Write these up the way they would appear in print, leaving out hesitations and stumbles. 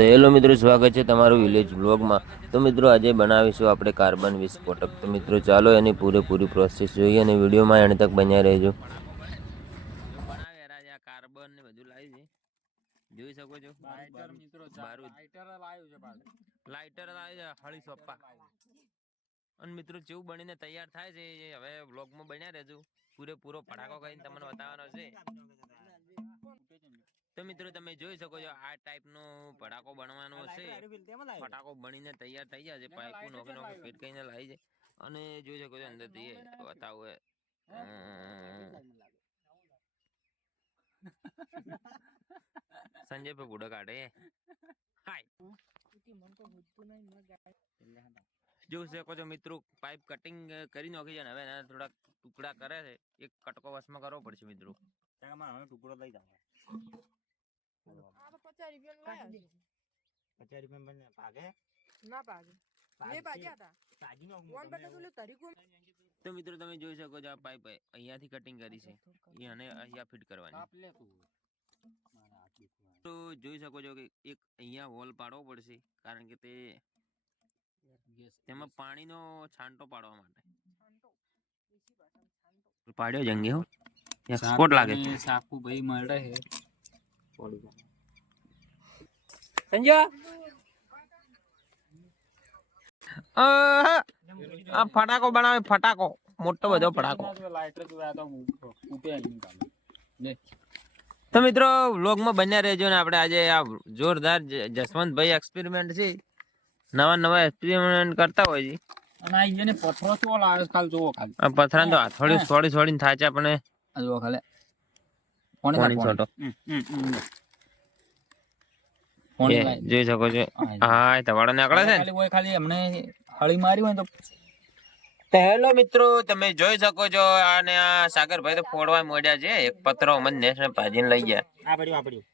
તો હેલો મિત્રો, સ્વાગત છે તમારું વિલેજ બ્લોગમાં। તો મિત્રો આજે બનાવીશું આપણે કાર્બન વિસ્ફોટક। તો મિત્રો ચાલો એની પૂરેપૂરી પ્રોસેસ જોઈએ અને વિડીયોમાં એન્ડ તક બન્યા રહેજો। બનાવે રાજા કાર્બન ને બધું લાવી છે, જોઈ શકો છો। લાઇટર મિત્રો લાઇટર લાવ્યું છે બાદ લાઇટર લાવી છે હળી સોપા। અને મિત્રો જેવું બનીને તૈયાર થાય છે એ હવે બ્લોગમાં બન્યા રહેજો। પૂરેપૂરો પટાકો કરીને તમને બતાવવાનો છે। તો મિત્રો તમે જોઈ શકો છો આ ટાઈપનો પટાકો બનવાનો છે। પટાકો બનીને તૈયાર થઈ જશે, પાઇપો નોખી નોખી ફિટ કરીને લાવી છે અને જોઈ શકો છો અંદરથી બતાવું સંજય पे बूढ़ा काटे हाय જોઈ શકો છો મિત્રો પાઇપ કટિંગ કરી નાખી છે ને હવે એના થોડા ટુકડા કરે છે। એક કટકો વસમાં કરવો પડશે મિત્રો। ટુકડો લઈ જાવ 50 રૂપિયા 50 રૂપિયા ભાગે ના ભાગે મે ભાગ્યા હતા ભાગીનો કોણ બતા તું તરીકો। તો મિત્રો તમે જોઈ શકો છો આ પાઇપ અહીંયાથી કટિંગ કરી છે એ અને અહીંયા ફિટ કરવાની। તો જોઈ શકો છો કે એક અહીંયા હોલ પાડવો પડશે કારણ કે તે તેમાં પાણીનો છાંટો પાડવા માટે પાડ્યો જંગે હો એક્સપોર્ટ લાગે છે સાકુ ભાઈ મળે છે સંજય આ ફટાકો બનાવે ફટાકો મોટો બધો ફટાકો। લાઇટર તો ઉઠે ને તો મિત્રો વ્લોગમાં બન્યા રહેજો ને આપણે આજે આ જોરદાર જસવંતભાઈ એક્સપેરિમેન્ટ છે, નવા એક્સપેરિમેન્ટ કરતા હોય છે। અને આ ઈને પથરો તો લાવે ખાલ જોવો ખાલ આ પથરાને તો હાથોડી છોડીને થાય છે આપણે આ જોવો ખાલે પાણી છોટો જોઈ શકો છો। હા તવાડો નીકળે છે ખાલી હોય ખાલી અમને હળી મારી હોય તો હેલો મિત્રો તમે જોઈ શકો છો અને આ સાગરભાઈ તો ફોડવા મોડ્યા છે। એક પથરો અમને નેસને ભાજીને લઈ ગયા। આ પડ્યું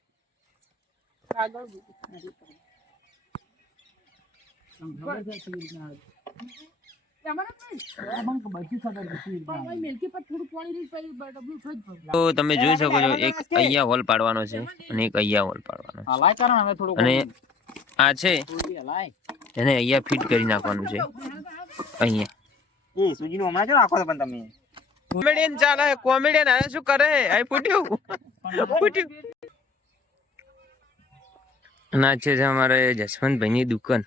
તો તમે જોઈ શકો છો એક અહીંયા હોલ પાડવાનો છે અને એક અહીંયા હોલ પાડવાનો છે અને આ છે એને અહીંયા ફિટ કરી નાખવાનું છે અહીંયા। એ સુજીનો હમણાં જો રાખો પણ તમે કોમેડિયન ચાલે કોમેડિયન આ શું કરે આ ફૂટ્યું ના છે અમારે જસવંતભાઈની દુકાન।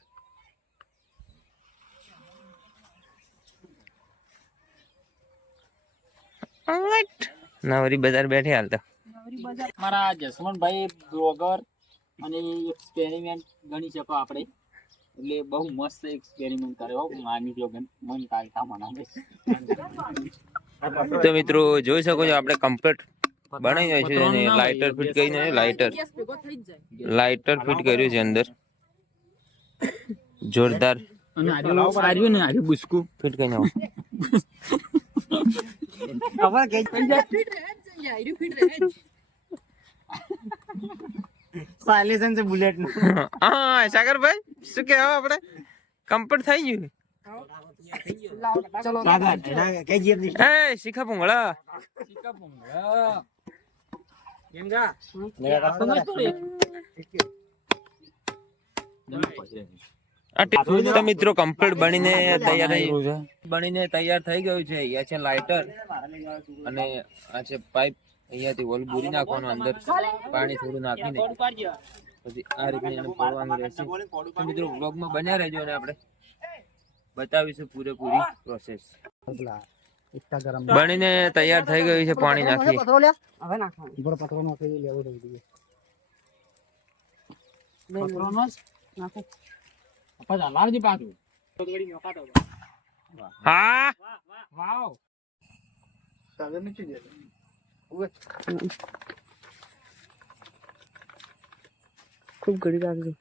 નવરી બજાર બેઠી હાલ તો મારા જસવંતભાઈ બ્લોગર અને એક્સપેરિમેન્ટ ગણી શકો આપણે એટલે બહુ મસ્ત એક્સપેરિમેન્ટ કર્યો માની જોગન મન કાઢતા મનાવે। તો મિત્રો જોઈ શકો છો આપણે કમ્પ્લીટ બનાવી નાખ્યું છે। લાઇટર ફિટ કરીને લાઇટર ફિટ કર્યું છે અંદર જોરદાર અને આર્યું ને આર્યું બુસ્કુ ફિટ કરીને આવો ખબર કે ફિટ રહે છે આર્યું ફિટ રહે સાયલેન્સ છે બુલેટ નું। હા સાગરભાઈ શું કહેવા આપણે કમ્પ્લીટ થઈ ગયું ચલો દાદા કઈ જીત ની એ શીખા પુંગળા કેમ જા તો મિત્રો કમ્પ્લીટ બનીને તૈયાર થઈ ગયું છે। અહીંયા છે લાઇટર અને આ છે પાઇપ, અહીંયાથી હોલ બોરી નાખવાનો અંદર પાણી થોડું નાખીને પછી આ રીતે એને ફોડવાનું રહેશે। તો મિત્રો વ્લોગમાં બન્યા રહેજો અને આપણે બતાવીશું પૂરેપૂરી પ્રોસેસ। બનીને તૈયાર થઈ ગયું છે, પાણી નાખી હા વાવ સાગર નીચે દે ખૂબ ઘડી લાગી